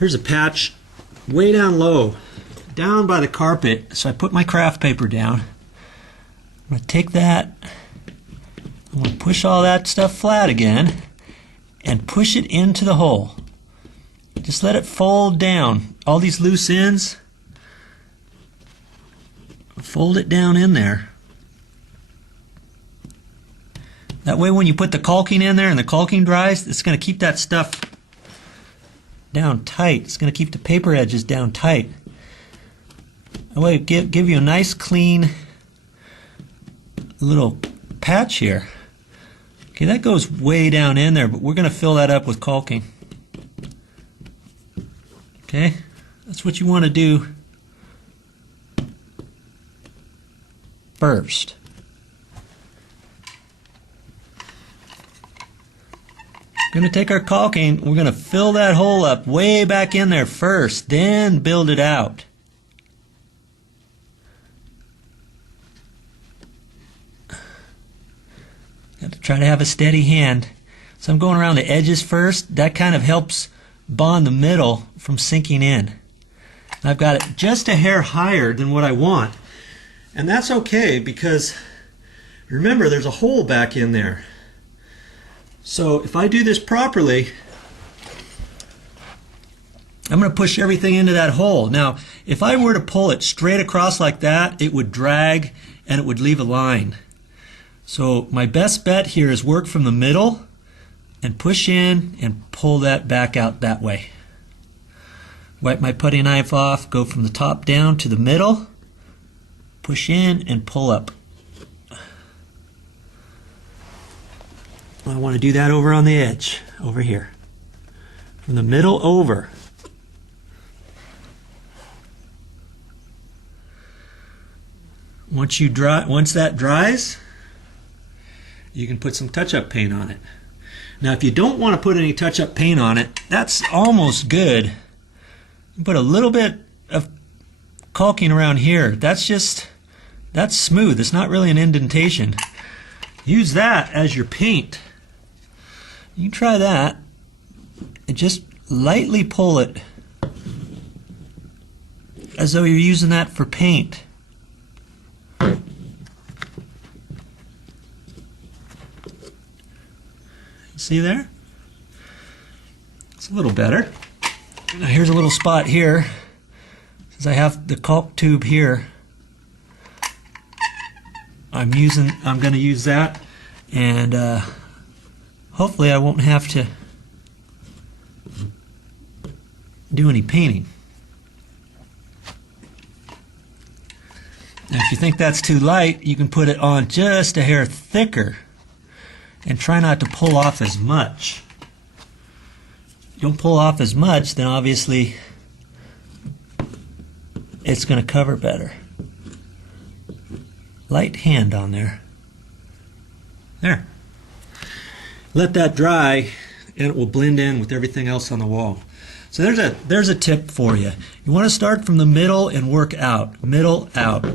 Here's a patch way down low, down by the carpet. So I put my craft paper down. I'm going to take that, I'm going to push all that stuff flat again and push it into the hole. Just let it fold down. All these loose ends, fold it down in there. That way when you put the caulking in there and the caulking dries, it's going to keep that stuff down tight. It's going to keep the paper edges down tight. That way give you a nice clean little patch here. Okay, that goes way down in there, but we're going to fill that up with caulking. Okay, that's what you want to do first. We're going to take our caulking, we're going to fill that hole up way back in there first, then build it out. Got to try to have a steady hand. So I'm going around the edges first. That kind of helps bond the middle from sinking in. I've got it just a hair higher than what I want. And that's okay because remember there's a hole back in there. So if I do this properly, I'm going to push everything into that hole. Now, if I were to pull it straight across like that, it would drag and it would leave a line. So my best bet here is work from the middle and push in and pull that back out that way. Wipe my putty knife off, go from the top down to the middle, push in and pull up. I want to do that over on the edge, over here. From the middle over. Once that dries, you can put some touch-up paint on it. Now if you don't want to put any touch-up paint on it, that's almost good. Put a little bit of caulking around here. That's smooth. It's not really an indentation. Use that as your paint. You can try that and just lightly pull it as though you're using that for paint. See there? It's a little better. Now here's a little spot here. Since I have the caulk tube here, I'm going to use that, and hopefully I won't have to do any painting. Now if you think that's too light, you can put it on just a hair thicker and try not to pull off as much. If you don't pull off as much, then obviously it's going to cover better. Light hand on there. There. Let that dry and it will blend in with everything else on the wall. So there's a tip for you. You want to start from the middle and work out. Middle, out.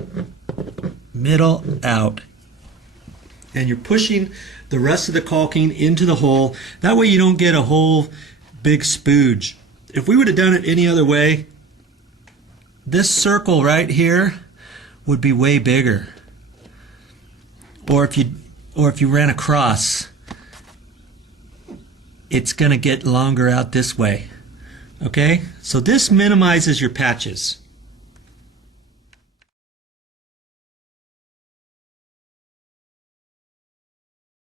Middle, out. And you're pushing the rest of the caulking into the hole. That way you don't get a whole big spooge. If we would have done it any other way, this circle right here would be way bigger. Or if you ran across, it's going to get longer out this way. Okay? So this minimizes your patches.